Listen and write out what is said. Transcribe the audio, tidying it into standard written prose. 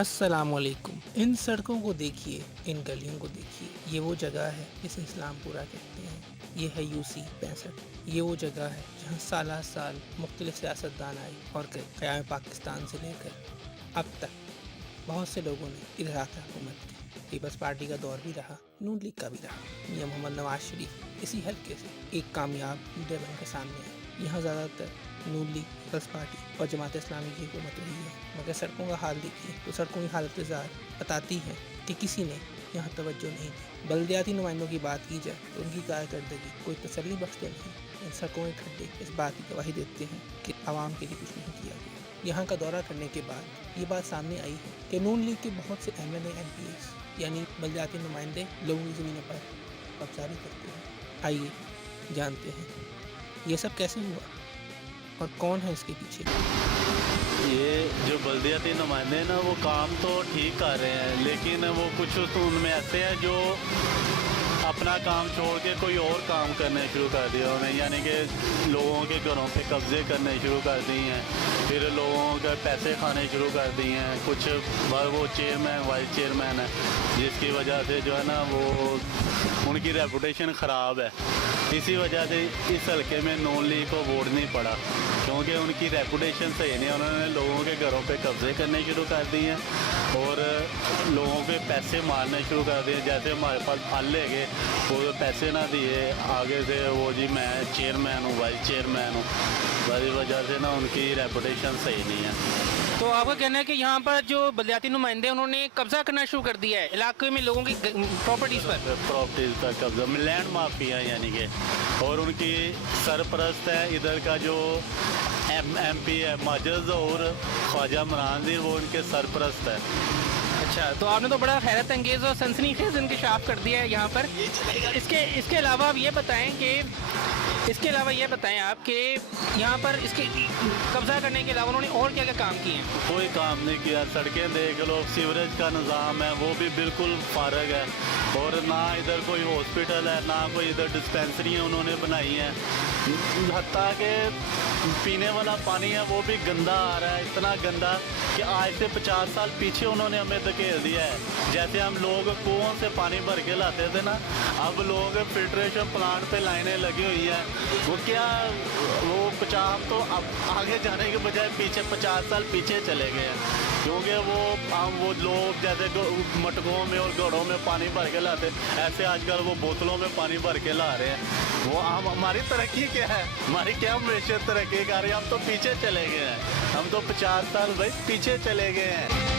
السلام علیکم۔ ان سڑکوں کو دیکھیے، ان گلیوں کو دیکھیے، یہ وہ جگہ ہے جسے اسلام پورہ کہتے ہیں۔ یہ ہے UC 65۔ یہ وہ جگہ ہے جہاں سالہ سال مختلف سیاستدان آئے اور قیام پاکستان سے لے کر اب تک بہت سے لوگوں نے ادھر آ کر حکومت کی۔ پیپلز پارٹی کا دور بھی رہا، نون لیگ کا بھی رہا۔ میاں محمد نواز شریف اسی حلقے سے ایک کامیاب لیڈر بن کے سامنے آئے۔ یہاں زیادہ تر نون لیگ، پیپلز پارٹی اور جماعت اسلامی کی حکومت رہی ہے، مگر سڑکوں کا حال دیکھیے تو سڑکوں کی حالت زار بتاتی ہے کہ کسی نے یہاں توجہ نہیں دی۔ بلدیاتی نمائندوں کی بات کی جائے تو ان کی کارکردگی کوئی تسلی بخش نہیں۔ ان سڑکوں کے کھڈے اس بات کی گواہی دیتے ہیں کہ عوام کے لیے کچھ نہیں کیا گیا۔ یہاں کا دورہ کرنے کے بعد یہ بات سامنے آئی ہے کہ نون لیگ کے بہت سے MLA MPs یعنی بلدیاتی نمائندے لوگوں کی زمینوں پر قبضہ بھی کرتے ہیں۔ آئیے جانتے ہیں یہ سب کیسے ہوا اور کون ہے اس کے پیچھے۔ یہ جو بلدیاتی نمائندے ہیں نا، وہ کام تو ٹھیک کر رہے ہیں، لیکن وہ کچھ تو ان میں ایسے ہیں جو اپنا کام چھوڑ کے کوئی اور کام کرنے شروع کر دیا انہیں، یعنی کہ لوگوں کے گھروں پہ قبضے کرنے شروع کر دی ہیں، پھر لوگوں کے پیسے کھانے شروع کر دی ہیں۔ کچھ وہ چیئرمین وائس چیئرمین ہے، جس کی وجہ سے جو ہے نا وہ ان کی ریپوٹیشن خراب ہے۔ اسی وجہ سے اس حلقے میں نون لیگ کو ووٹ نہیں پڑا، کیونکہ ان کی ریپوٹیشن صحیح نہیں۔ انہوں نے لوگوں کے گھروں پہ قبضے کرنے شروع کر دیے ہیں اور لوگوں کے پیسے مارنے شروع کر دیے۔ جیسے ہمارے پاس پھل لے گئے، وہ پیسے نہ دیے، آگے سے وہ جی میں چیئرمین ہوں، وائس چیئرمین ہوں۔ بڑی وجہ سے نا ان کی ریپوٹیشن صحیح نہیں ہے۔ تو آپ کا کہنا ہے کہ یہاں پر جو بلدیاتی نمائندے انہوں نے قبضہ کرنا شروع کر دیا ہے علاقے میں لوگوں کی پراپرٹیز پر قبضہ، لینڈ مافیا یعنی کہ، اور ان کی سرپرست ہے ادھر کا جو MP ہے ماجد ظہور خواجہ عمران دی، وہ ان کے سرپرست ہے۔ اچھا، تو آپ نے تو بڑا حیرت انگیز اور سنسنی خیز انکشاف کر دیا ہے یہاں پر۔ اس کے علاوہ آپ یہ بتائیں آپ کہ یہاں پر اس کے قبضہ کرنے کے علاوہ انہوں نے اور کیا کیا کام کیے ہیں؟ کوئی کام نہیں کیا۔ سڑکیں دیکھ لو، سیوریج کا نظام ہے وہ بھی بالکل فارغ ہے، اور نہ ادھر کوئی ہاسپٹل ہے، نہ کوئی ادھر ڈسپینسریاں انہوں نے بنائی ہیں۔ حتیٰ کہ پینے والا پانی ہے وہ بھی گندا آ رہا ہے، اتنا گندا کہ آج سے 50 سال پیچھے انہوں نے ہمیں دھکیل دیا ہے۔ جیسے ہم لوگ کنووں سے پانی بھر کے لاتے تھے نا، اب لوگ فلٹریشن پلانٹ پہ لائنیں لگی ہوئی ہیں۔ وہ کیا وہ 50 تو اب آگے جانے کے بجائے پیچھے 50 سال پیچھے چلے گئے ہیں، کیونکہ وہ لوگ جیسے مٹکوں میں اور گھڑوں میں پانی بھر کے لاتے، ایسے آج کل وہ بوتلوں میں پانی بھر کے لا رہے ہیں۔ وہ ہماری ترقی کیا ہے؟ ہماری کیا معیشت ترقی کر رہی ہے؟ ہم تو پیچھے چلے گئے ہیں، ہم تو 50 سال بھائی پیچھے چلے گئے ہیں۔